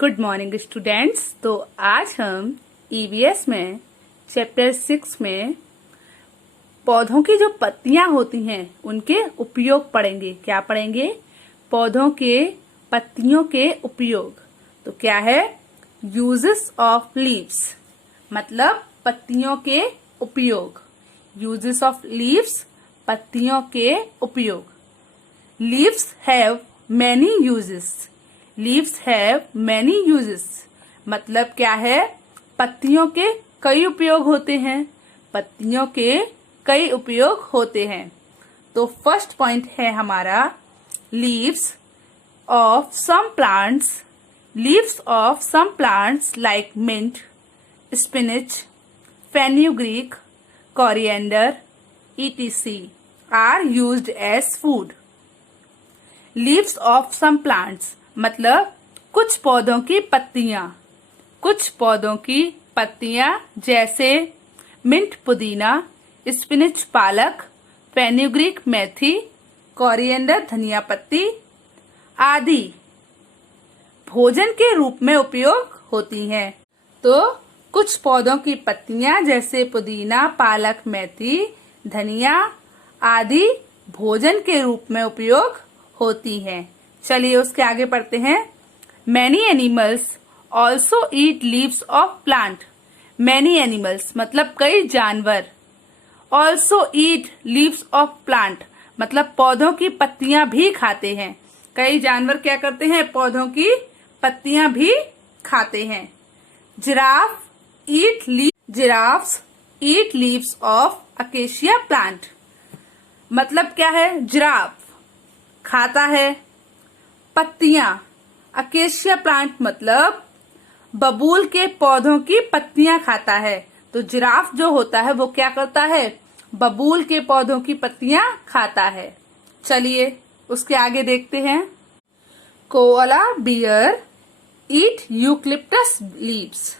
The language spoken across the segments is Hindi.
Good morning students. तो आज हम ईवीएस में चैप्टर 6 में पौधों की जो पत्तियां होती हैं उनके उपयोग पढ़ेंगे। क्या पढ़ेंगे? पौधों के पत्तियों के उपयोग। तो क्या है? यूजेस ऑफ लीव्स, मतलब पत्तियों के उपयोग। यूजेस ऑफ लीव्स, पत्तियों के उपयोग। Leaves have many uses. Leaves have many uses, मतलब क्या है? पत्तियों के कई उपयोग होते हैं। पत्तियों के कई उपयोग होते हैं। तो फर्स्ट पॉइंट है हमारा leaves of some plants. Leaves of some plants like mint, spinach, fenugreek, coriander, etc. are used as food. Leaves of some plants मतलब कुछ पौधों की पत्तियां। कुछ पौधों की पत्तियां जैसे मिंट पुदीना, स्पिनच पालक, फेन्यूग्रीक मेथी, कोरिएंडर धनिया पत्ती आदि भोजन के रूप में उपयोग होती हैं। तो कुछ पौधों की पत्तियां जैसे पुदीना, पालक, मेथी, धनिया आदि भोजन के रूप में उपयोग होती हैं। चलिए उसके आगे पढ़ते हैं। Many animals also eat leaves of plant. Many animals मतलब कई जानवर। Also eat leaves of plant मतलब पौधों की पत्तियां भी खाते हैं। कई जानवर क्या करते हैं? पौधों की पत्तियां भी खाते हैं। Giraffes eat leaves of acacia plant. मतलब क्या है? जिराफ खाता है पत्तियां। अकेशिया प्लांट मतलब बबूल के पौधों की पत्तियां खाता है। तो जिराफ जो होता है वो क्या करता है? बबूल के पौधों की पत्तियां खाता है। चलिए उसके आगे देखते हैं। कोअला बियर ईट यूकलिप्टस लीव्स।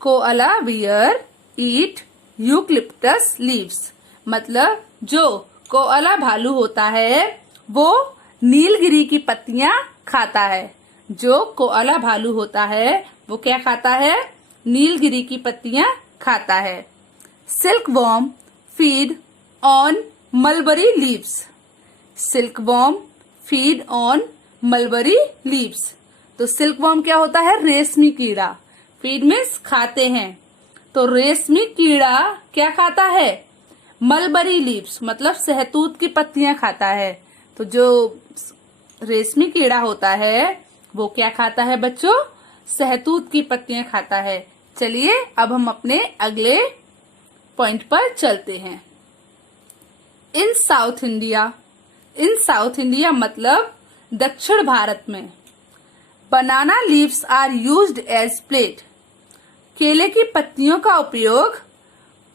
कोअला बियर ईट यूकलिप्टस लीव्स मतलब जो कोअला भालू होता है वो नीलगिरी की पत्तियां खाता है। जो कोअला भालू होता है वो क्या खाता है? नीलगिरी की पत्तियां खाता है। Silkworm feed on mulberry leaves. Silkworm feed on mulberry leaves. तो सिल्कवॉर्म क्या होता है? रेशमी कीड़ा। फीड मीन्स खाते हैं। तो रेशमी कीड़ा क्या खाता है? मलबरी लीव्स मतलब सहतूत की पत्तियां खाता है। तो जो रेशमी कीड़ा होता है वो क्या खाता है बच्चों? सहतूत की पत्तियां खाता है। चलिए अब हम अपने अगले पॉइंट पर चलते हैं। इन साउथ इंडिया मतलब दक्षिण भारत में banana leaves are used as plate. केले की पत्तियों का उपयोग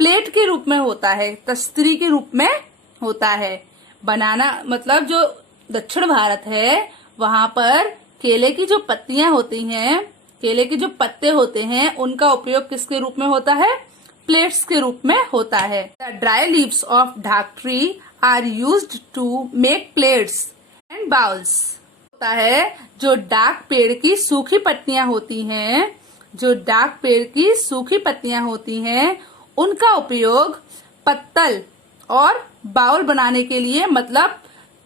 प्लेट के रूप में होता है, तस्तरी के रूप में होता है। बनाना मतलब जो दक्षिण भारत है वहां पर केले की जो पत्तियां होती हैं, केले के जो पत्ते होते हैं उनका उपयोग किसके रूप में होता है? प्लेट्स के रूप में होता है। The dry leaves of dhak tree are used to make plates and bowls. होता है जो डाक पेड़ की सूखी पत्तियां होती हैं, जो डाक पेड़ की सूखी पत्तियां होती हैं उनका उपयोग पत्तल और बाउल बनाने के लिए मतलब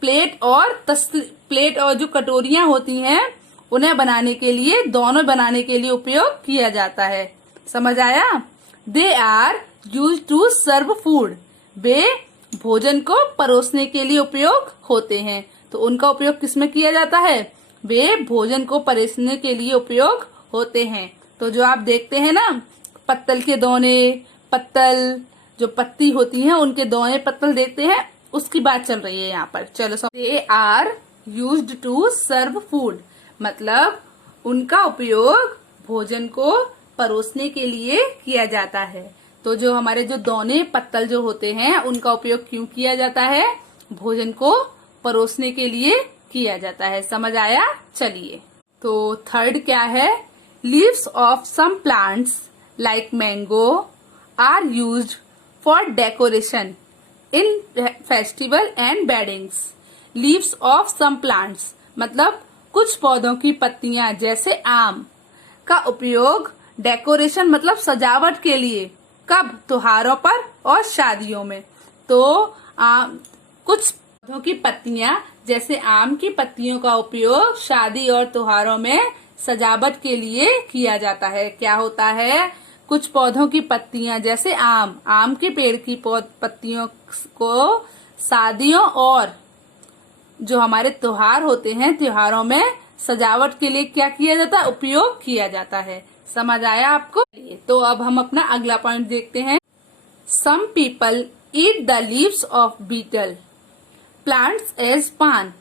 प्लेट और जो कटोरियां होती हैं उन्हें बनाने के लिए, दोनों बनाने के लिए उपयोग किया जाता है। समझ आया? They are used to serve food. वे भोजन को परोसने के लिए उपयोग होते हैं। तो उनका उपयोग किसमें किया जाता है? वे भोजन को परोसने के लिए उपयोग होते हैं। तो जो आप देखते हैं ना पत्तल के दोने, पत्तल जो पत्ती होती है उनके दोने पत्तल देखते हैं, उसकी बात चल रही है यहाँ पर। चलो they are used to serve food मतलब उनका उपयोग भोजन को परोसने के लिए किया जाता है। तो जो हमारे जो दोने पत्तल जो होते हैं उनका उपयोग क्यों किया जाता है? भोजन को परोसने के लिए किया जाता है। समझ आया? चलिए तो थर्ड क्या है? Leaves of some plants like mango are used for decoration in festival and weddings. Leaves of some plants मतलब कुछ पौधों की पत्तियां जैसे आम का उपयोग डेकोरेशन मतलब सजावट के लिए कब? त्योहारों पर और शादियों में। तो कुछ पौधों की पत्तियां जैसे आम की पत्तियों का उपयोग शादी और त्योहारों में सजावट के लिए किया जाता है। क्या होता है? कुछ पौधों की पत्तियां जैसे आम के पेड़ की पत्तियों को शादियों और जो हमारे त्योहार होते हैं त्योहारों में सजावट के लिए क्या किया जाता है? उपयोग किया जाता है। समझ आया आपको? तो अब हम अपना अगला पॉइंट देखते हैं। Some people eat the leaves of betel plants as paan.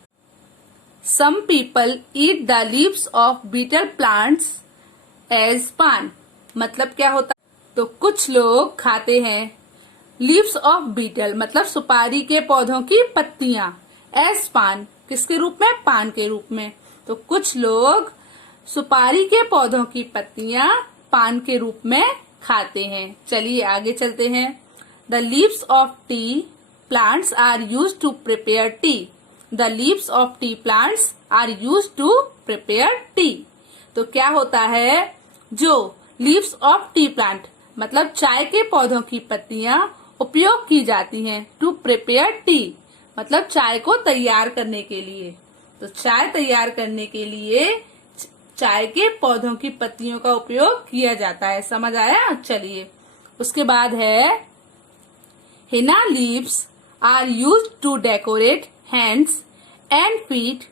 Some people eat the leaves of betel plants as paan मतलब क्या होता है? तो कुछ लोग खाते हैं लीव्स ऑफ बीटल मतलब सुपारी के पौधों की पत्तियां एज पान किसके रूप में? पान के रूप में। तो कुछ लोग सुपारी के पौधों की पत्तियां पान के रूप में खाते हैं। चलिए आगे चलते हैं। The leaves of tea plants are used to prepare tea. The leaves of tea plants are used to prepare tea. तो क्या होता है? जो लीव्स ऑफ टी प्लांट मतलब चाय के पौधों की पत्तियां उपयोग की जाती हैं टू प्रिपेयर टी मतलब चाय को तैयार करने के लिए। तो चाय तैयार करने के लिए चाय के पौधों की पत्तियों का उपयोग किया जाता है। समझ आया? चलिए उसके बाद है henna leaves are used to decorate hands and feet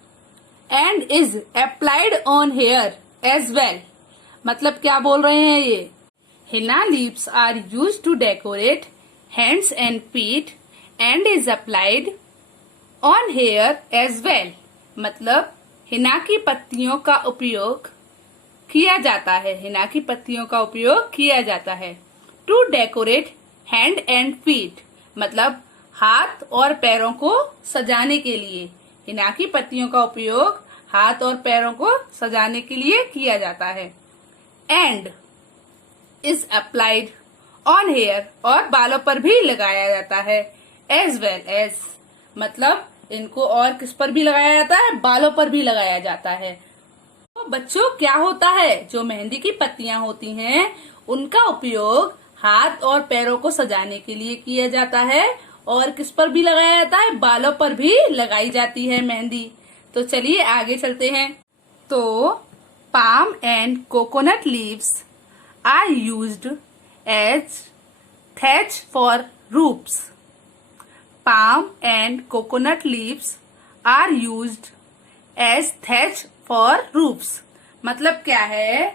and is applied on hair as well. मतलब क्या बोल रहे हैं ये? Henna leaves are used to decorate hands and feet and is applied on hair as well मतलब हिना की पत्तियों का उपयोग किया जाता है। हिना की पत्तियों का उपयोग किया जाता है to decorate hand and feet मतलब हाथ और पैरों को सजाने के लिए। हिना की पत्तियों का उपयोग हाथ और पैरों को सजाने के लिए किया जाता है। And is applied on hair और बालों पर भी लगाया जाता है। एज वेल एज मतलब इनको और किस पर भी लगाया जाता है? बालों पर भी लगाया जाता है। तो बच्चों क्या होता है? जो मेहंदी की पत्तियां होती हैं उनका उपयोग हाथ और पैरों को सजाने के लिए किया जाता है और किस पर भी लगाया जाता है? बालों पर भी लगाई जाती है मेहंदी। तो चलिए आगे चलते हैं। तो palm and coconut leaves are used as thatch for roofs. Palm and coconut leaves are used as thatch for roofs. मतलब क्या है?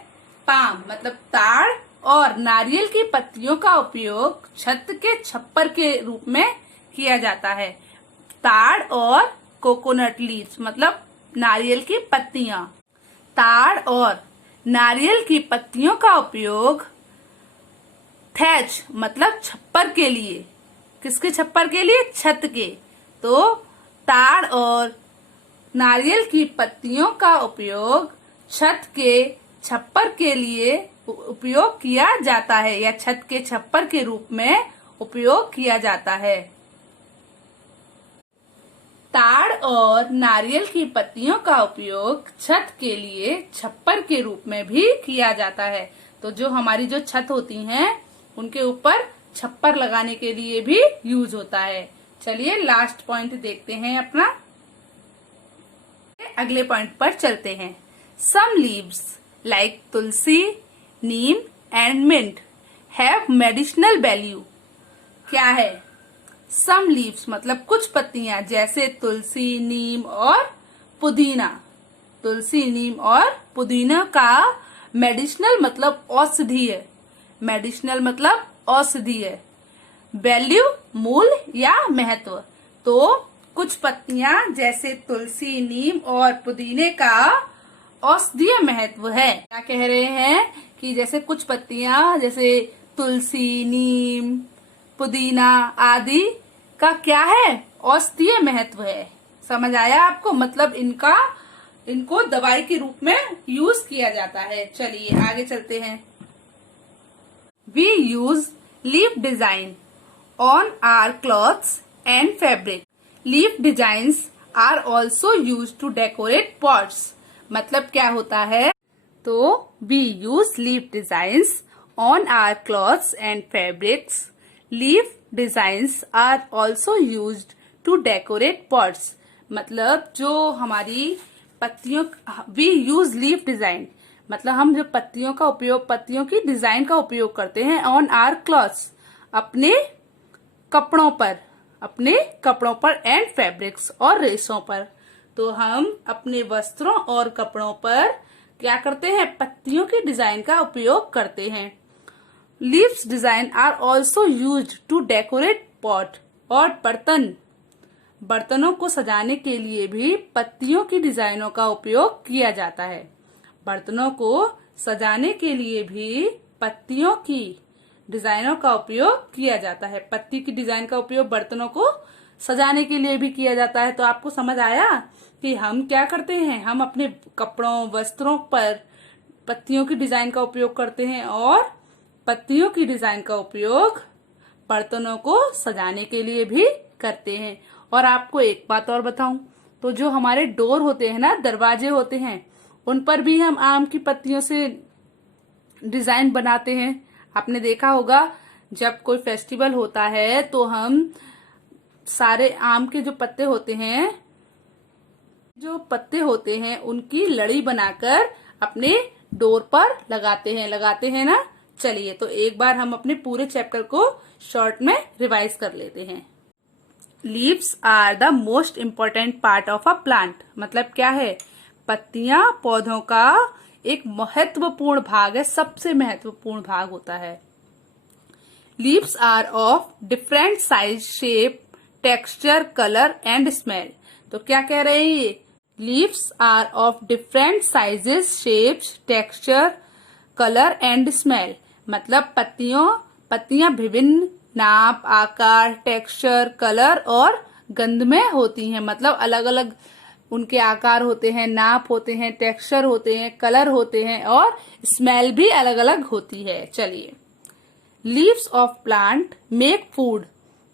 पाम मतलब ताड़ और नारियल की पत्तियों का उपयोग छत के छप्पर के रूप में किया जाता है। ताड़ और कोकोनट लीव्स मतलब नारियल की पत्तियां। ताड़ और नारियल की पत्तियों का उपयोग थैच मतलब छप्पर के लिए। किसके छप्पर के लिए? छत के। तो ताड़ और नारियल की पत्तियों का उपयोग छत के छप्पर के लिए उपयोग किया जाता है या छत के छप्पर के रूप में उपयोग किया जाता है। ताड़ और नारियल की पत्तियों का उपयोग छत के लिए छप्पर के रूप में भी किया जाता है। तो जो हमारी जो छत होती हैं उनके ऊपर छप्पर लगाने के लिए भी यूज होता है। चलिए लास्ट पॉइंट देखते हैं अपना। अगले पॉइंट पर चलते हैं। Some leaves like tulsi, neem and mint have medicinal value. क्या है? सम लीव्स मतलब कुछ पत्तियां जैसे तुलसी, नीम और पुदीना। तुलसी, नीम और पुदीना का मेडिसिनल मतलब औषधीय। मेडिसिनल मतलब औषधीय। वैल्यू मूल्य या महत्व। तो कुछ पत्तियां जैसे तुलसी, नीम और पुदीने का औषधीय महत्व है। क्या कह रहे हैं कि जैसे कुछ पत्तियां जैसे तुलसी, नीम, पुदीना आदि का क्या है? औषधीय महत्व है। समझ आया आपको? मतलब इनको दवाई के रूप में यूज किया जाता है। चलिए आगे चलते हैं। We use leaf design on our clothes and fabric. Leaf designs are also used to decorate pots. मतलब क्या होता है? तो we use leaf designs on our clothes and fabrics. Leaf designs are also used to decorate pots. मतलब जो हमारी पत्तियों, वी यूज लीफ डिजाइन, मतलब हम जो पत्तियों का उपयोग, पत्तियों की डिजाइन का उपयोग करते हैं ऑन आवर क्लॉथ्स, अपने कपड़ों पर एंड फैब्रिक्स और रेशों पर. तो हम अपने वस्त्रों और कपड़ों पर क्या करते हैं? पत्तियों की डिजाइन का उपयोग करते हैं. Leaves design are also used to decorate pot. और बर्तनों को सजाने के लिए भी पत्तियों की डिजाइनों का उपयोग किया जाता है. बर्तनों को सजाने के लिए भी पत्तियों की डिजाइनों का उपयोग किया जाता है. पत्ती की डिजाइन का उपयोग बर्तनों को सजाने के लिए भी किया जाता है. तो आपको समझ आया कि हम क्या करते हैं? हम अपने कपड़ों, वस्त्रों पर पत्तियों की डिजाइन का उपयोग करते हैं और पत्तियों की डिजाइन का उपयोग बर्तनों को सजाने के लिए भी करते हैं. और आपको एक बात और बताऊं, तो जो हमारे डोर होते हैं ना, दरवाजे होते हैं, उन पर भी हम आम की पत्तियों से डिजाइन बनाते हैं. आपने देखा होगा जब कोई फेस्टिवल होता है तो हम सारे आम के जो पत्ते होते हैं उनकी लड़ी बनाकर अपने डोर पर लगाते हैं ना. चलिए, तो एक बार हम अपने पूरे चैप्टर को शॉर्ट में रिवाइज कर लेते हैं. Leaves are the most important part of a plant. मतलब क्या है? पत्तियां पौधों का एक महत्वपूर्ण भाग है, सबसे महत्वपूर्ण भाग होता है. Leaves are of different size, shape, texture, colour and smell. तो क्या कह रहे हैं ये? Leaves are of different sizes, shapes, texture, colour and smell. मतलब पत्तियां विभिन्न नाप, आकार, टेक्सचर, कलर और गंध में होती हैं. मतलब अलग अलग उनके आकार होते हैं, नाप होते हैं, टेक्सचर होते हैं, कलर होते हैं और स्मेल भी अलग अलग होती है. चलिए, leaves of plant make food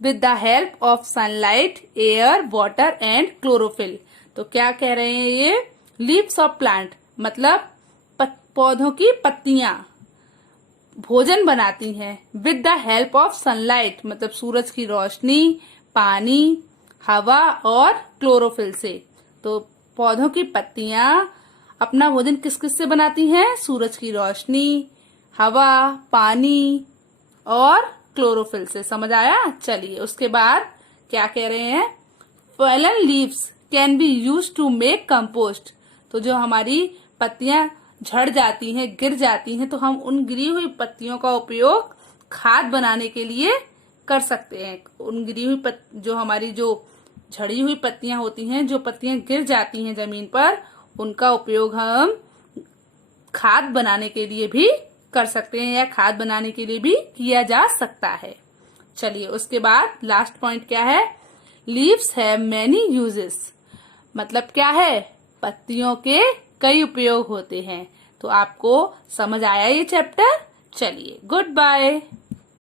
with the help of sunlight, air, water and chlorophyll. तो क्या कह रहे हैं ये? लीव्स ऑफ प्लांट मतलब पौधों की पत्तियां भोजन बनाती हैं with the help of sunlight, मतलब सूरज की रोशनी, पानी, हवा और क्लोरोफिल से. तो पौधों की पत्तियां अपना भोजन किस किस से बनाती हैं? सूरज की रोशनी, हवा, पानी और क्लोरोफिल से. समझ आया? चलिए, उसके बाद क्या कह रहे हैं? Fallen leaves can be use to make compost. तो जो हमारी पत्तियां झड़ जाती हैं, गिर जाती हैं, तो हम उन गिरी हुई पत्तियों का उपयोग खाद बनाने के लिए कर सकते हैं. उन गिरी हुई जो हमारी जो झड़ी हुई पत्तियां होती हैं, जो पत्तियां गिर जाती हैं जमीन पर, उनका उपयोग हम खाद बनाने के लिए भी कर सकते हैं या खाद बनाने के लिए भी किया जा सकता है. चलिए, उसके बाद लास्ट पॉइंट क्या है? Leaves have many uses. मतलब क्या है? पत्तियों के कई उपयोग होते हैं. तो आपको समझ आया ये चैप्टर? चलिए, गुड बाय.